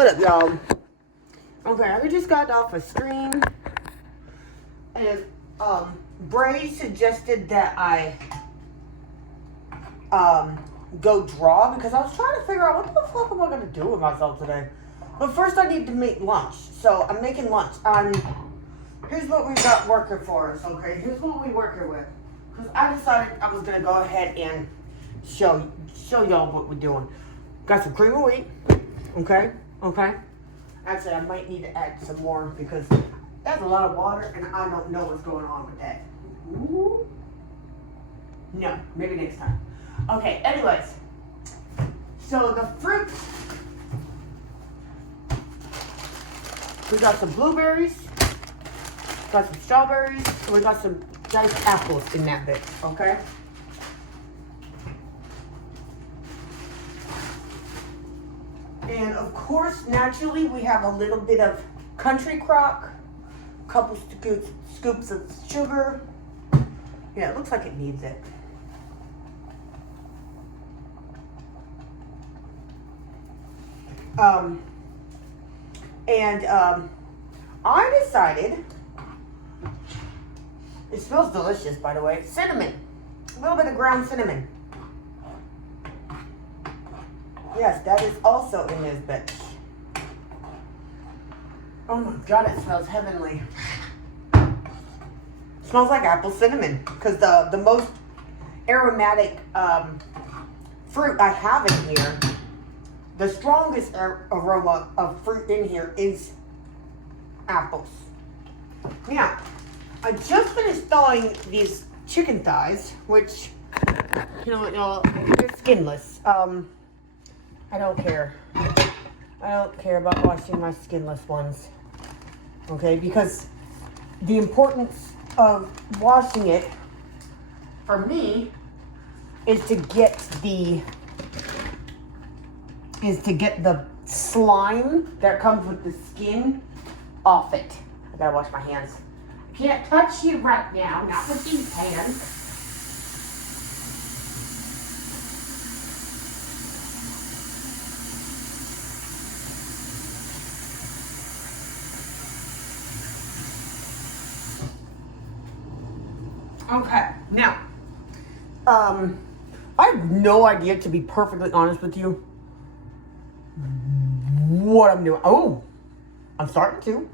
What up, y'all? Okay, I just got off a stream, and Bray suggested that I go draw because I was trying to figure out what the fuck am I gonna do with myself today. But first, I need to make lunch, so I'm making lunch. Here's what we got working for us. Okay, here's what we working with. Because I decided I was gonna go ahead and show y'all what we're doing. Got some cream of wheat. Okay. Actually, I might need to add some more because that's a lot of water, and I don't know what's going on with that. Ooh. No, maybe next time. Okay. Anyways, so the fruit. We got some blueberries. Got some strawberries. And we got some diced apples in that bit. Okay. And of course, naturally, we have a little bit of country crock, a couple scoops of sugar. Yeah, it looks like it needs it. I decided, it smells delicious, by the way, cinnamon, a little bit of ground cinnamon. Yes, that is also in this bitch. Oh my god, it smells heavenly. It smells like apple cinnamon. Because the most aromatic fruit I have in here, the strongest aroma of fruit in here is apples. Now, I just finished thawing these chicken thighs, which, you know what, y'all, they're skinless. I don't care. I don't care about washing my skinless ones. Okay, because the importance of washing it for me is to get the slime that comes with the skin off it. I gotta wash my hands. I can't touch you right now, not with these hands. Okay, now, I have no idea, to be perfectly honest with you, what I'm doing. Oh, I'm starting to.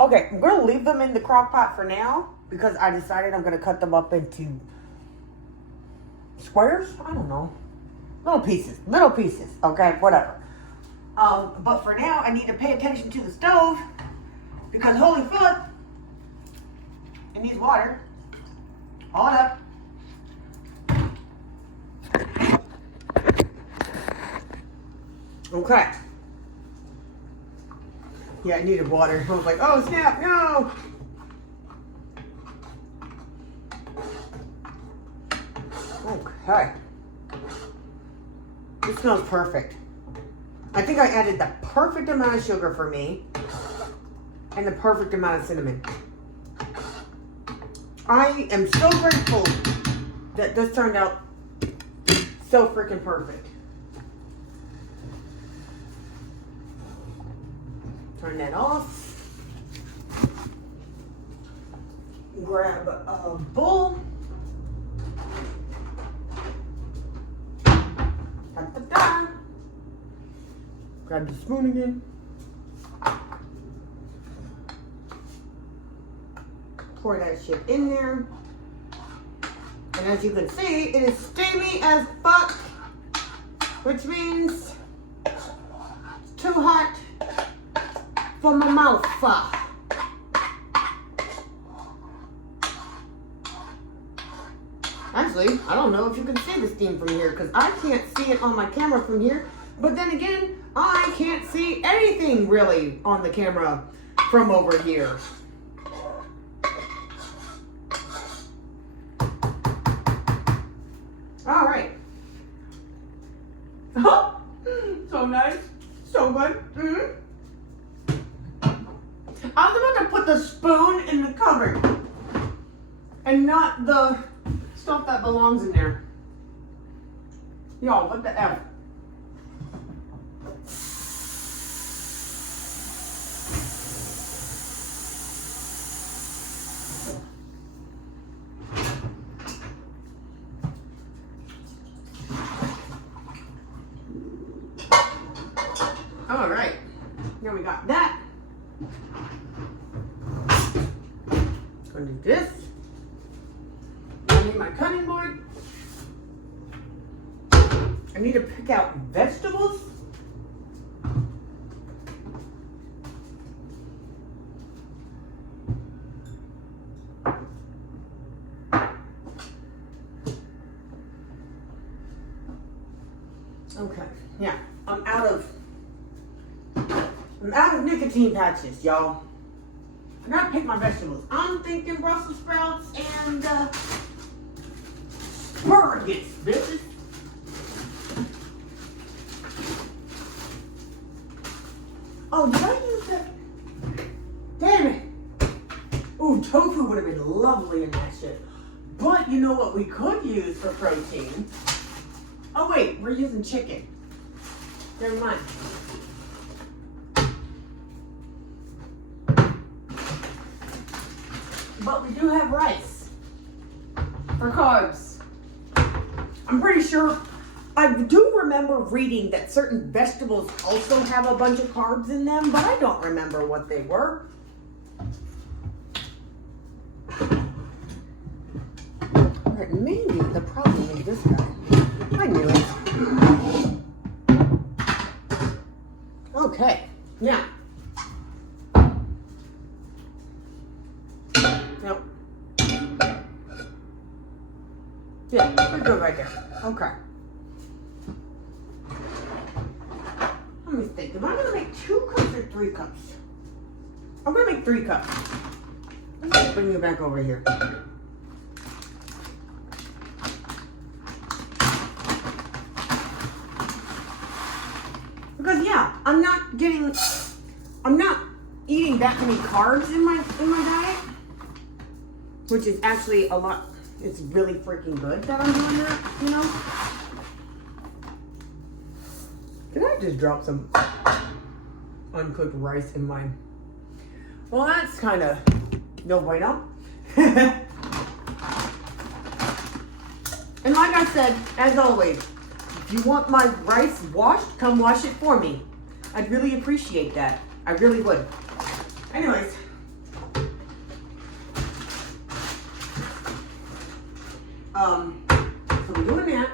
Okay, I'm going to leave them in the crock pot for now because I decided I'm going to cut them up into squares. I don't know. Little pieces, okay, whatever. But for now, I need to pay attention to the stove because holy fuck, it needs water. Hold up. Okay. Yeah, I needed water. I was like, oh snap, no! Okay. This smells perfect. I think I added the perfect amount of sugar for me and the perfect amount of cinnamon. I am so grateful that this turned out so freaking perfect. Turn that off. Grab a bowl. Da-da-da. Grab the spoon again. Pour that shit in there. And as you can see, it is steamy as fuck, which means it's too hot for my mouth. Actually, I don't know if you can see the steam from here because I can't see it on my camera from here. But then again, I can't see anything really on the camera from over here. All right. Oh, so nice, so good. I was about to put the spoon in the cupboard and not the stuff that belongs in there. Y'all, what the F? gonna do this. I need my cutting board. I need to pick out vegetables. Okay, yeah, I'm out of nicotine patches, y'all. I gotta pick my vegetables. I'm thinking Brussels sprouts and asparagus, bitches. Oh, did I use that? Damn it. Ooh, tofu would have been lovely in that shit. But you know what we could use for protein? Oh wait, we're using chicken. Never mind. But we do have rice for carbs. I'm pretty sure, I do remember reading that certain vegetables also have a bunch of carbs in them, but I don't remember what they were. But maybe the problem is this guy. I knew it. Okay, yeah. Nope. Yeah, we're good right there. Okay. Let me think. Am I going to make 2 cups or 3 cups? I'm going to make 3 cups. Let's bring you back over here. Because yeah, I'm not eating that many carbs in my diet, which is actually a lot. It's really freaking good that I'm doing that, you know. Did I just drop some uncooked rice in mine? Well, that's kind of no bueno. And like I said, as always, if you want my rice washed, come wash it for me. I'd really appreciate that. I really would. Anyways. So we're doing that.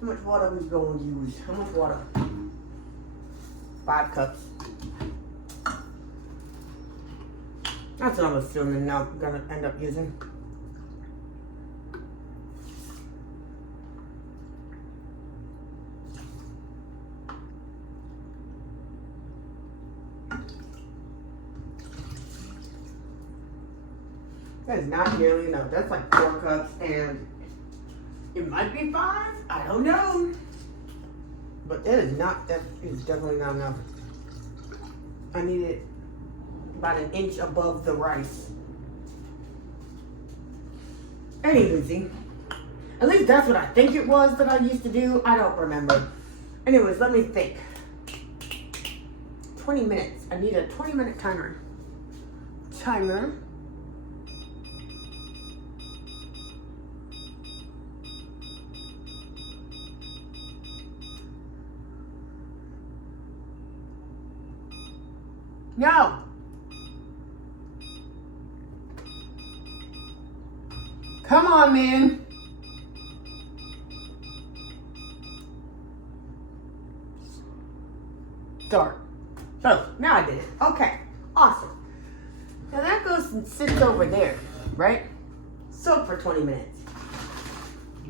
How much water are we going to use? How much water? 5 cups. That's what I'm assuming now I'm going to end up using. That is not nearly enough. That's like 4 cups and it might be 5. I don't know. But that is definitely not enough. I need it about an inch above the rice. Anyway, at least that's what I think it was that I used to do. I don't remember. Anyways, let me think. 20 minutes. I need a 20-minute timer. No. Come on, man. Start. So, now I did it. Okay. Awesome. Now that goes and sits over there, right? Soak for 20 minutes.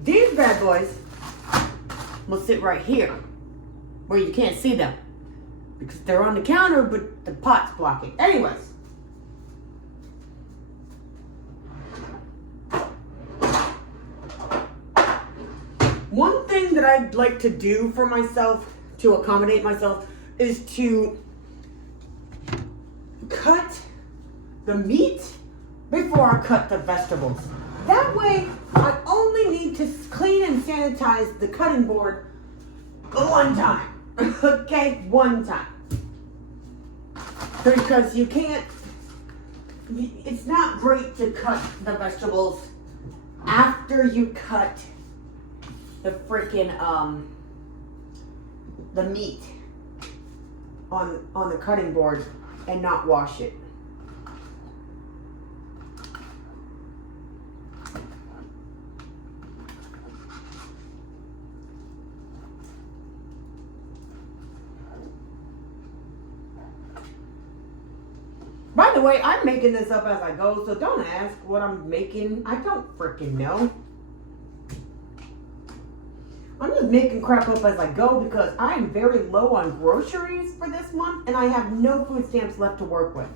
These bad boys will sit right here, where you can't see them. Because they're on the counter, but the pot's blocking. Anyways. One thing that I'd like to do for myself, to accommodate myself, is to cut the meat before I cut the vegetables. That way, I only need to clean and sanitize the cutting board one time. Okay, one time. Because you can't, it's not great to cut the vegetables after you cut the freaking, the meat on the cutting board and not wash it. the way, I'm making this up as I go, so don't ask what I'm making. I don't freaking know. I'm just making crap up as I go because I'm very low on groceries for this month and I have no food stamps left to work with.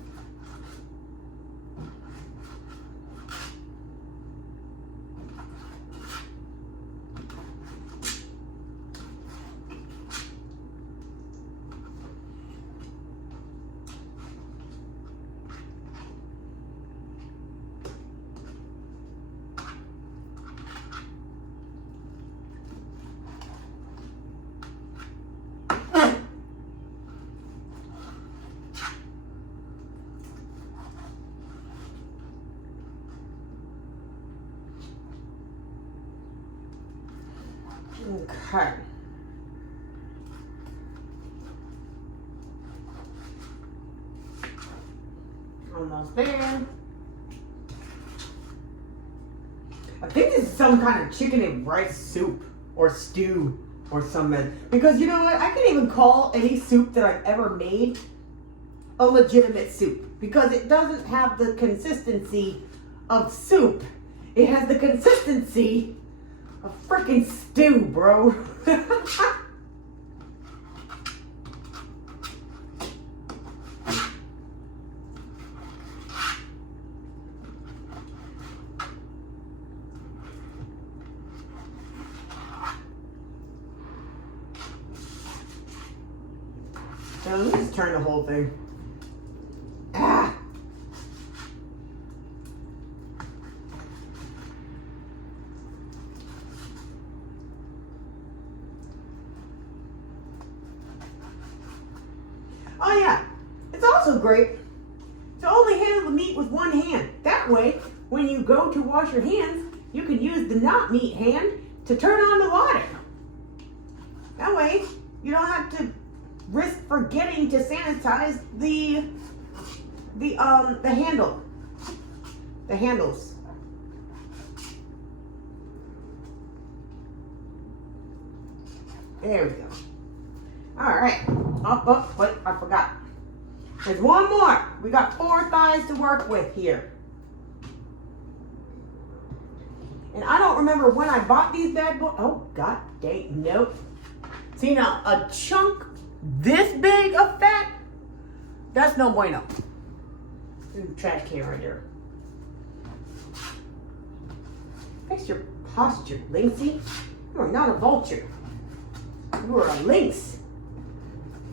Okay. Almost there. I think this is some kind of chicken and rice soup or stew or something. Because you know what? I can even call any soup that I've ever made a legitimate soup. Because it doesn't have the consistency of soup. It has the consistency of freaking stew, bro. Now, let me just turn the whole thing. Ah! Oh yeah, it's also great to only handle the meat with one hand. That way, when you go to wash your hands, you can use the not meat hand to turn on the water. That way, you don't have to risk forgetting to sanitize the handles. There we go. All right. Oh, wait, I forgot. There's one more. We got 4 thighs to work with here. And I don't remember when I bought these bad boys. Oh, god dang, nope. See now, a chunk this big of fat, that's no bueno. Trash can right there. Fix your posture, Lynxy. You are not a vulture. You are a lynx.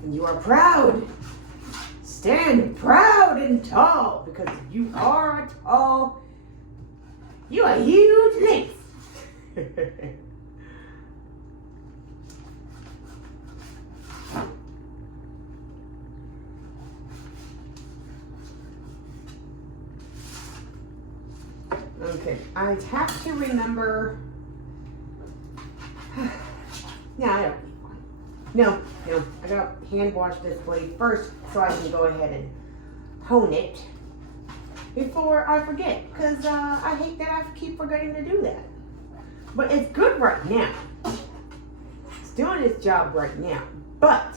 And you are proud. Stand proud and tall because you are tall. You are a huge lynx. Okay, I have to remember. Yeah, I don't. No, I gotta hand wash this blade first so I can go ahead and hone it before I forget. Because I hate that I keep forgetting to do that. But it's good right now. It's doing its job right now. But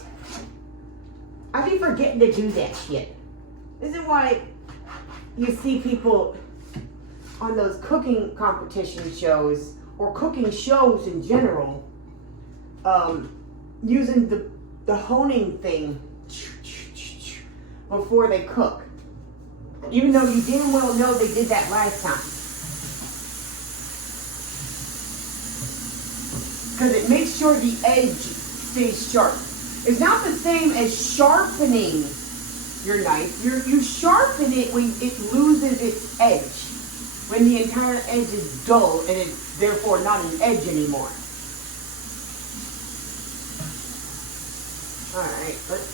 I be forgetting to do that shit. This is why you see people on those cooking competition shows or cooking shows in general using the honing thing before they cook, even though you damn well know they did that last time, because it makes sure the edge stays sharp. It's not the same as sharpening your knife. You sharpen it when it loses its edge, when the entire edge is dull and it's therefore not an edge anymore. Alright, let's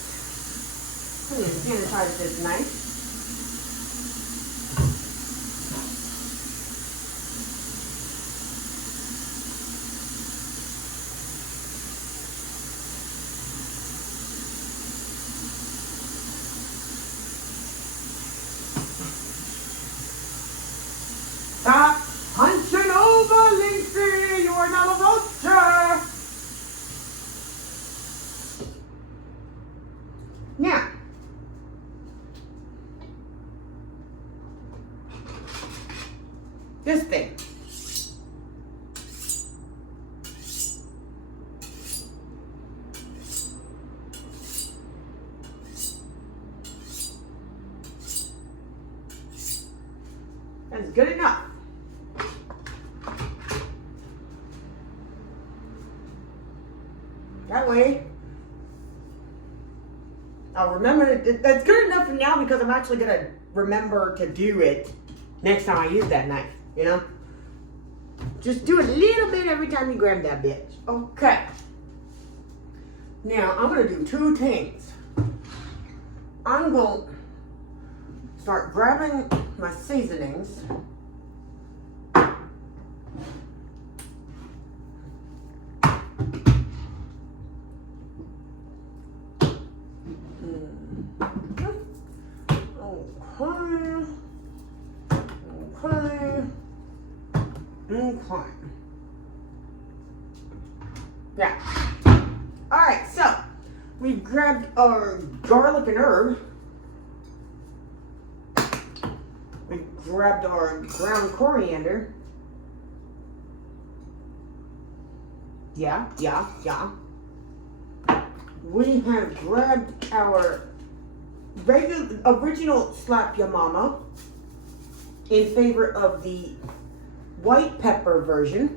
sanitize this knife. Stop punching over, Lynxy! You are not a vulture! Now, this thing. That's good enough. That way, I'll remember it. That's good enough for now because I'm actually going to remember to do it next time I use that knife, you know? Just do a little bit every time you grab that bitch. Okay. Now, I'm going to do two things. I'm going to start grabbing my seasonings. Okay. Yeah. Alright, so we've grabbed our garlic and herb. We grabbed our ground coriander. Yeah. We have grabbed our original Slap Ya Mama in favor of the white pepper version.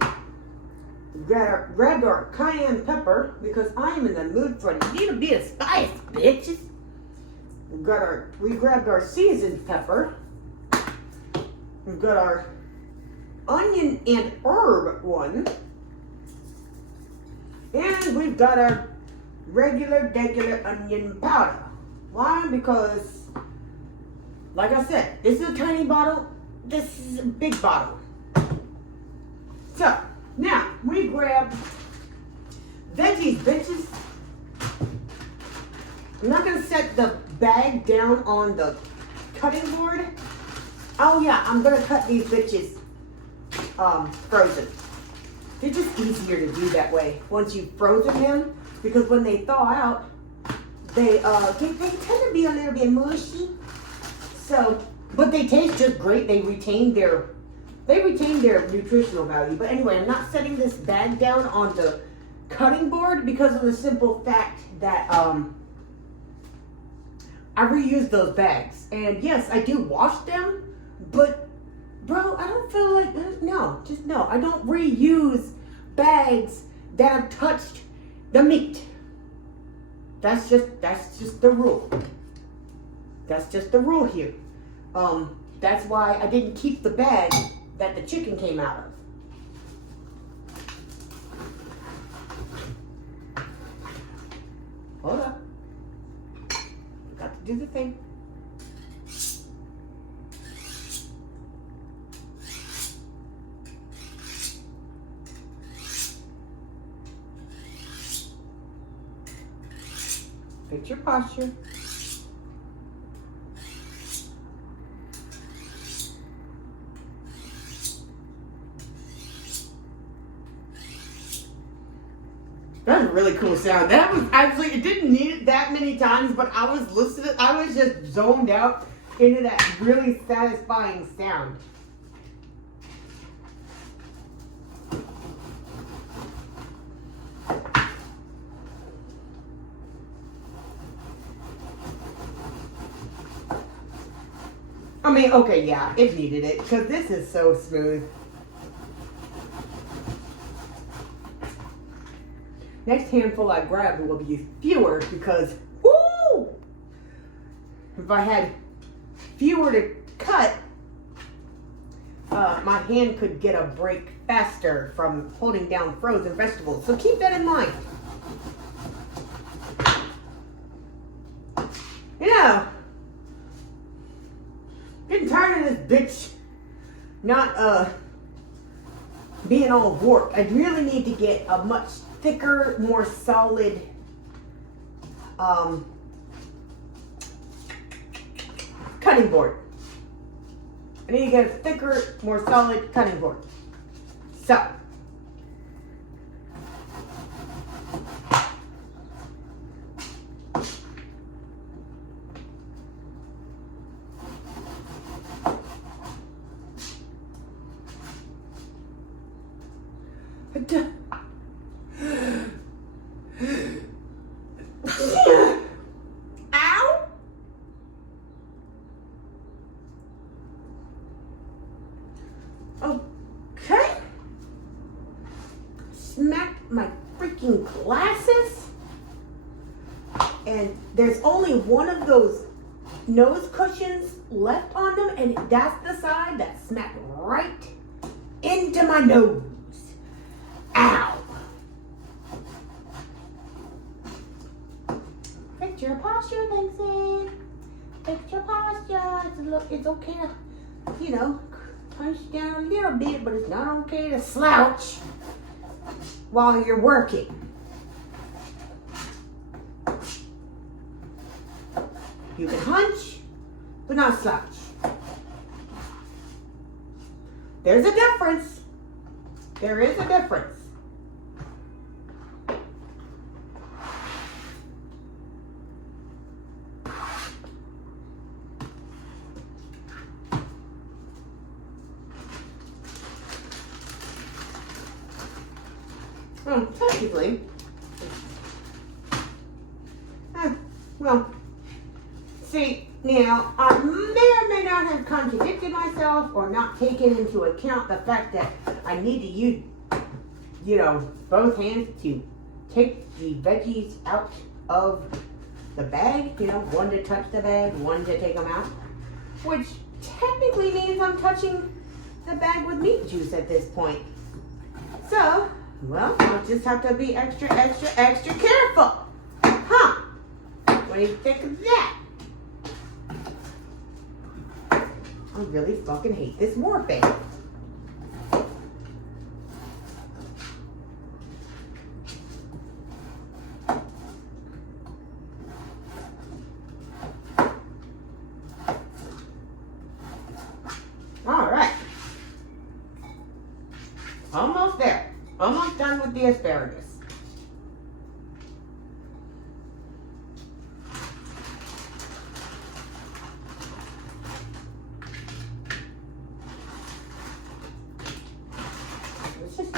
Grabbed our cayenne pepper because I am in the mood for a little bit of spice, bitches. We grabbed our seasoned pepper. We've got our onion and herb one. And we've got our regular onion powder. Why? Because, like I said, this is a tiny bottle. This is a big bottle. So, now, we grab veggies, bitches. I'm not going to set the bag down on the cutting board. Oh yeah, I'm going to cut these bitches frozen. They're just easier to do that way once you've frozen them. Because when they thaw out, they tend to be a little bit mushy. So, but they taste just great. They retain their nutritional value. But anyway, I'm not setting this bag down on the cutting board because of the simple fact that I reuse those bags. And yes, I do wash them, but bro, I don't feel like, no. I don't reuse bags that have touched the meat. That's just the rule. That's just the rule here. That's why I didn't keep the bag that the chicken came out of. Hold up. Got to do the thing. Fix your posture. That's a really cool sound. That was actually, it didn't need it that many times, but I was listening, I was just zoned out into that really satisfying sound. I mean, okay, yeah, it needed it, because this is so smooth. Next handful I grab will be fewer because, woo! If I had fewer to cut, my hand could get a break faster from holding down frozen vegetables. So keep that in mind. You know, getting tired of this bitch not being all warped. I really need to get a much thicker, more solid cutting board. I need to get a thicker, more solid cutting board. So, Ow! Okay. Smacked my freaking glasses. And there's only one of those nose cushions left on them, and that's the side that smacked right into my nose. Ow! Fix your posture, Lynxy. Fix your posture. It's okay to, punch down a little bit, but it's not okay to slouch while you're working. You can hunch, but not slouch. There's a difference. There is a difference. Technically. Well, see, now, I may or may not have contradicted myself or not taken into account the fact that I need to use, both hands to take the veggies out of the bag, one to touch the bag, one to take them out, which technically means I'm touching the bag with meat juice at this point. So, well, I'll just have to be extra careful. Huh? What do you think of that? I really fucking hate this morphing. All right. Almost there. Almost done with the asparagus. Let's just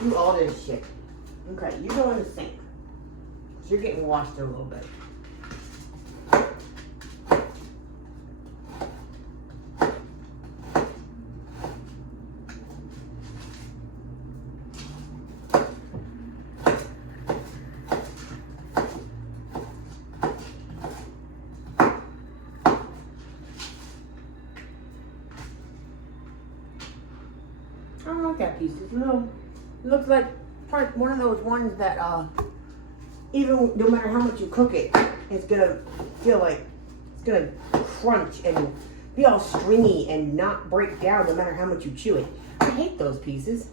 do all this shit. Okay, you go in the sink. You're getting washed a little bit. I don't like that piece. It's little. It looks like one of those ones that even no matter how much you cook it, it's gonna feel like it's gonna crunch and be all stringy and not break down no matter how much you chew it. I hate those pieces.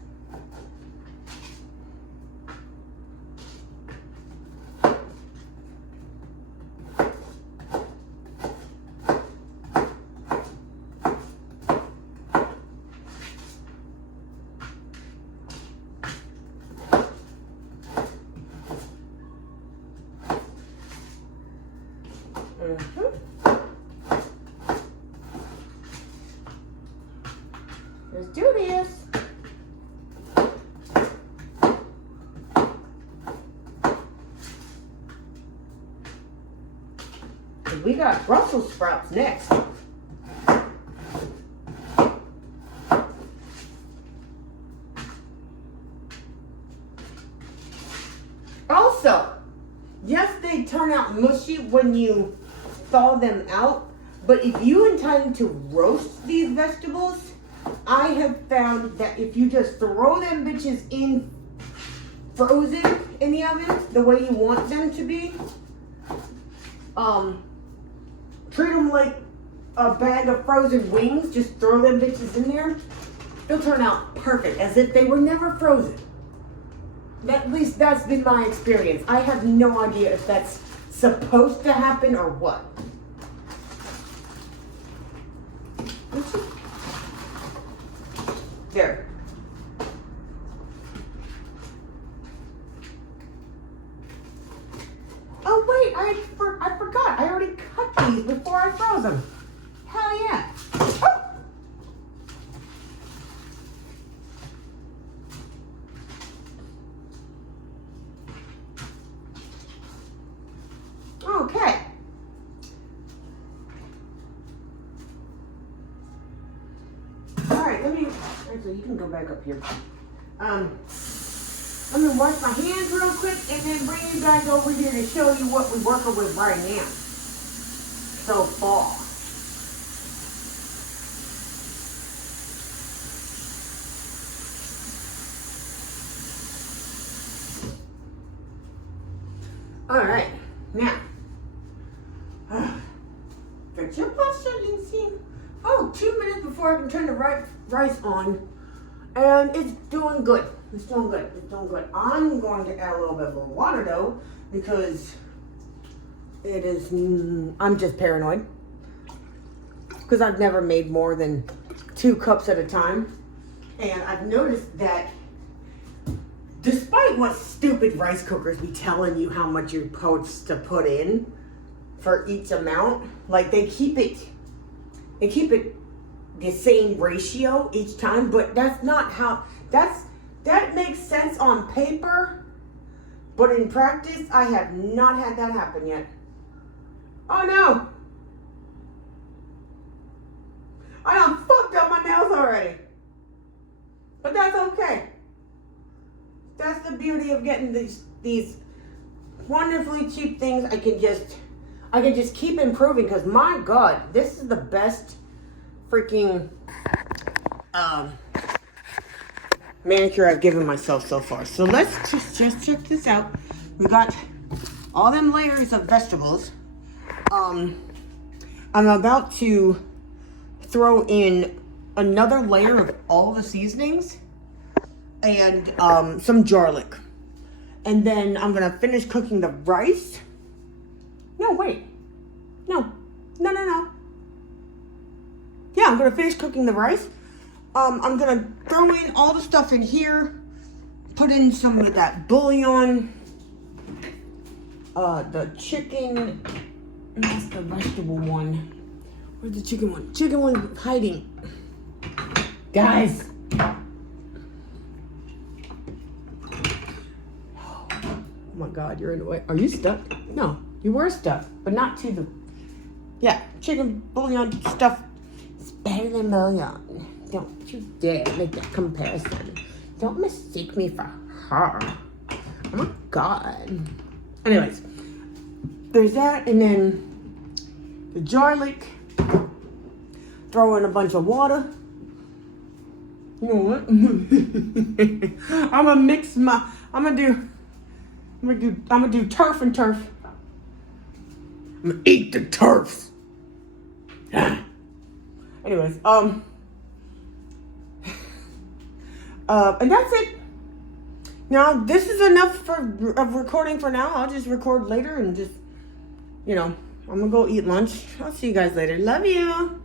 Let's do this. We got Brussels sprouts next. Also, yes, they turn out mushy when you thaw them out, but if you intend to roast these vegetables, I have found that if you just throw them bitches in frozen in the oven the way you want them to be, treat them like a bag of frozen wings, just throw them bitches in there, they'll turn out perfect, as if they were never frozen. At least that's been my experience. I have no idea if that's supposed to happen or what. There. Oh wait, I forgot. I already cut these before I froze them. Hell yeah. Oh. right, actually, you can go back up here. Let me wash my hands real quick and then bring you guys over here to show you what we're working with right now. So far. Alright, now. Get your posture, Lynxy. Oh, 2 minutes before I can turn the rice on. And it's doing good. It's doing good. It's doing good. I'm going to add a little bit more water though, because it is, I'm just paranoid. Because I've never made more than 2 cups at a time. And I've noticed that despite what stupid rice cookers be telling you how much you're supposed to put in for each amount, like they keep it the same ratio each time, but that's not how, that makes sense on paper, but in practice, I have not had that happen yet. Oh no! I done fucked up my nails already. But that's okay. That's the beauty of getting these wonderfully cheap things. I can just keep improving, because my God, this is the best freaking manicure I've given myself so far. So let's just check this out. We got all them layers of vegetables. I'm about to throw in another layer of all the seasonings and some garlic. And then I'm gonna finish cooking the rice. No, wait. No. Yeah, I'm gonna finish cooking the rice. I'm gonna throw in all the stuff in here. Put in some of that bouillon. The chicken. That's the vegetable one. Where's the chicken one? Chicken one's hiding. Guys. Oh my God, you're in the way. Are you stuck? No, you were stuck, but not to the... Yeah, chicken bouillon stuff is better than bouillon. Don't you dare make that comparison. Don't mistake me for her. Oh my God. Anyways, there's that, and then the garlic. Throw in a bunch of water. You know what? I'm gonna do turf and turf. I'm gonna eat the turfs. Anyways, and that's it. Now, this is enough of recording for now. I'll just record later and just, I'm gonna go eat lunch. I'll see you guys later. Love you.